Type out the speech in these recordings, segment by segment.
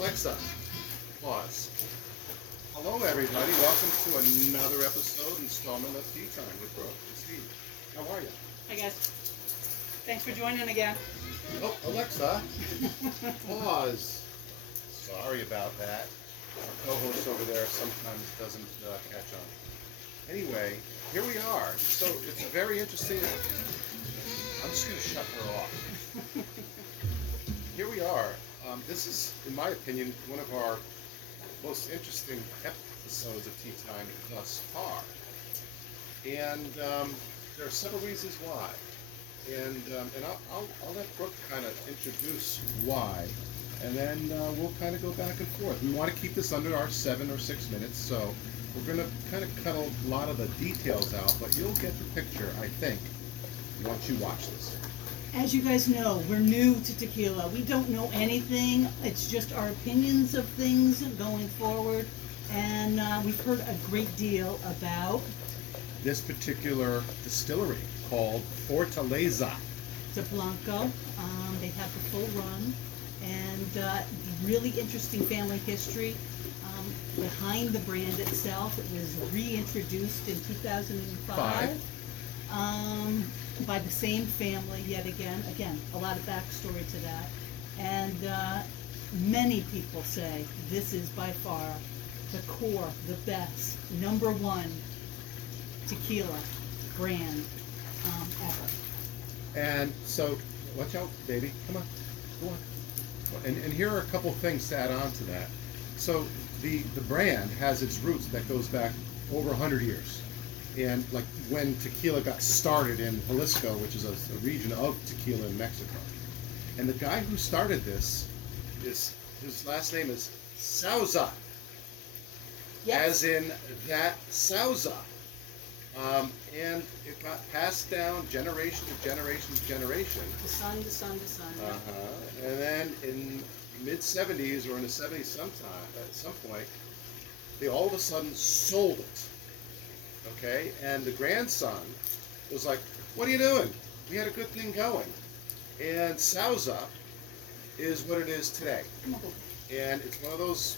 Alexa, pause. Hello everybody, welcome to another installment of Tea Time with Brooke and Steve. How are you? Hi guys. Thanks for joining again. Oh, Alexa, pause. Sorry about that. Our co-host over there sometimes doesn't catch on. Anyway, here we are. So it's very interesting. I'm just going to shut her off. Here we are. This is, in my opinion, one of our most interesting episodes of Tea Time thus far. And there are several reasons why. And I'll let Brooke kind of introduce why, and then we'll kind of go back and forth. We want to keep this under our 7 or 6 minutes, so we're going to kind of cut a lot of the details out, but you'll get the picture, I think, once you watch this. As you guys know, we're new to tequila. We don't know anything. It's just our opinions of things going forward. And we've heard a great deal about this particular distillery called Fortaleza. It's a Blanco. They have the full run. And really interesting family history behind the brand itself. It was reintroduced in 2005. By the same family yet again. Again, a lot of backstory to that. And many people say this is by far the core, the best, #1 tequila brand ever. And so, watch out, baby. Come on. Go on. And here are a couple things to add on to that. So the brand has its roots that goes back over 100 years. And like when tequila got started in Jalisco, which is a region of tequila in Mexico. And the guy who started this, his last name is Sauza. Yes. As in that Sauza. And it got passed down generation to generation to generation. The son, the son, the son. Uh-huh. And then in mid-70s or in the 70s sometime, at some point, they all of a sudden sold it. Okay, and the grandson was like, "What are you doing? We had a good thing going." And Sauza is what it is today, and it's one of those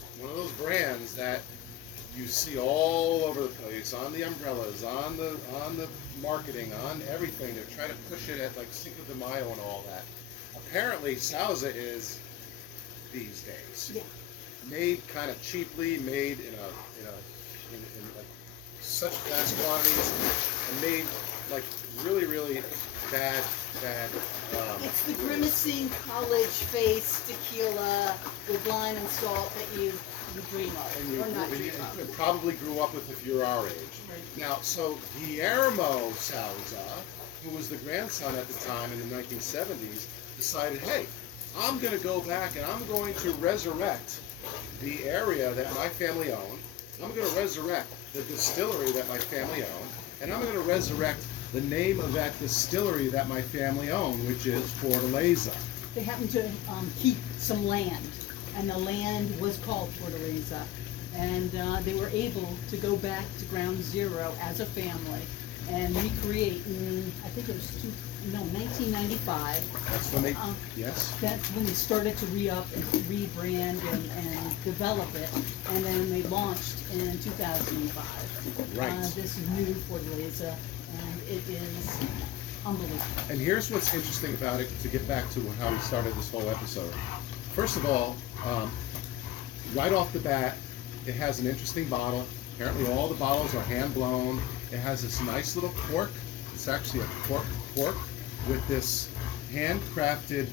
brands that you see all over the place, on the umbrellas, on the marketing, on everything. They're trying to push it at like Cinco de Mayo and all that. Apparently, Sauza is these days made kind of cheaply, made in like such vast quantities, and made like really, really bad. It's the grimacing college face tequila with lime and salt that you dream of, And you, or not and dream you of. probably grew up with if you're our age. Right. Now, so Guillermo Sauza, who was the grandson at the time in the 1970s, decided, hey, I'm going to go back and I'm going to resurrect the area that my family owned. I'm going to resurrect the distillery that my family owned, and I'm going to resurrect the name of that distillery that my family owned, which is Fortaleza. They happened to keep some land, and the land was called Fortaleza. And they were able to go back to ground zero as a family and recreate in, I think it was 1995. That's when they, yes? That's when they started to re-up and rebrand and develop it. And then they launched in 2005. Right. This new Fortaleza, and it is unbelievable. And here's what's interesting about it, to get back to how we started this whole episode. First of all, right off the bat, it has an interesting bottle. Apparently all the bottles are hand blown. It has this nice little cork. It's actually a cork with this handcrafted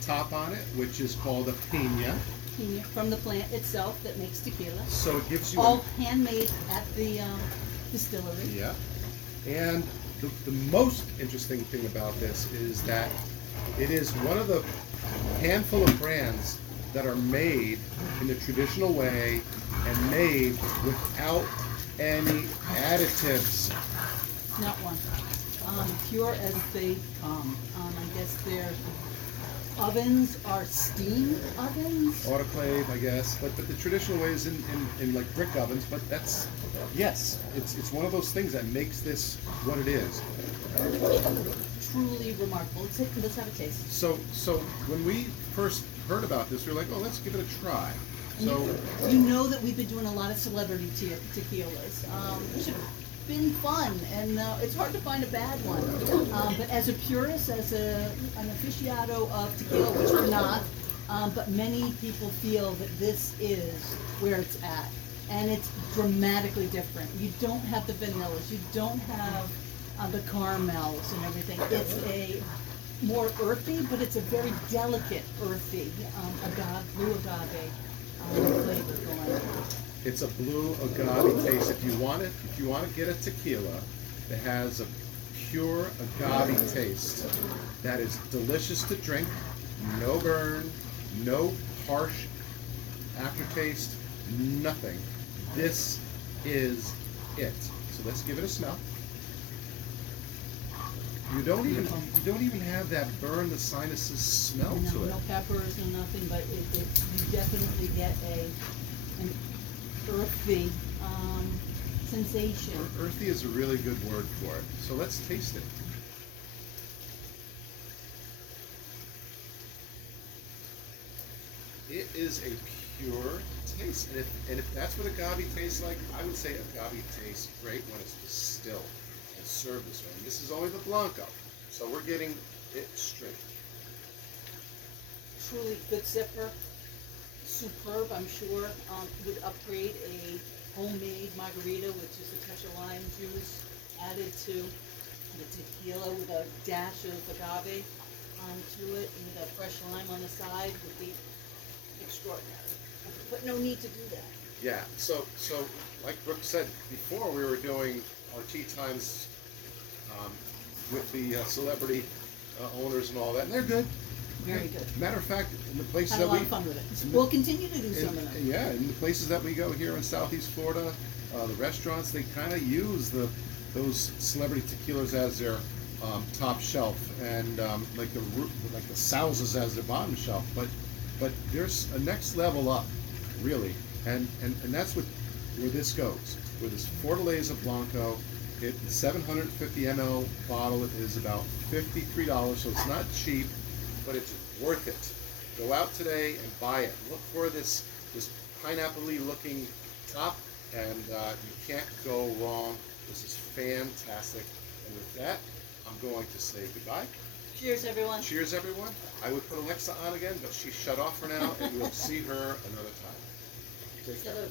top on it, which is called a piña. Piña, from the plant itself that makes tequila. So it gives you all handmade at the distillery. Yeah. And the most interesting thing about this is that it is one of the handful of brands that are made in the traditional way and made without any additives. Not one. Pure as they come. I guess their ovens are steam ovens. Autoclave, I guess, but the traditional way is in like brick ovens. But that's, yes, it's one of those things that makes this what it is. Truly remarkable. Let's have a taste. So when we first heard about this, we were like, oh, let's give it a try. And So, you know that we've been doing a lot of celebrity tequilas, which have been fun, and it's hard to find a bad one. But as a purist, as an aficionado of tequila, which we're not, but many people feel that this is where it's at. And it's dramatically different. You don't have the vanillas, you don't have the caramels and everything. It's a more earthy, but it's a very delicate earthy agave, blue agave flavor going on. it's a blue agave taste. If you want to get a tequila that has a pure agave taste that is delicious to drink, no burn, no harsh aftertaste, nothing. This is it. So let's give it a smell. You don't even have that burn the sinuses smell No, to it. no peppers, no nothing, but you definitely get an earthy sensation. Earthy is a really good word for it. So let's taste it. It is a pure taste. And if that's what agave tastes like, I would say agave tastes great when it's distilled and served this way. And this is only the Blanco. So we're getting it straight. Truly good sipper, superb, I'm sure. Would upgrade a homemade margarita with just a touch of lime juice added to the tequila with a dash of agave to it, and with a fresh lime on the side would be extraordinary. But no need to do that. Yeah, so like Brooke said before, we were doing our tea times with the celebrity owners and all that, and they're good. Very good. Matter of fact, in the places Had a that lot we of fun with it. We'll continue to do some of them. yeah, in the places that we go here in Southeast Florida, the restaurants, they kind of use those celebrity tequilas as their top shelf, and like the Sauzas as their bottom shelf. But there's a next level up, really, and that's where this goes. With this Fortaleza Blanco, the 750 ml bottle is about $53, so it's not cheap, but it's worth it. Go out today and buy it. Look for this pineapple-y looking top, and you can't go wrong. This is fantastic. And with that, I'm going to say goodbye. Cheers, everyone. Cheers, everyone. I would put Alexa on again, but she's shut off for now, and we'll see her another time. Take care. Salud.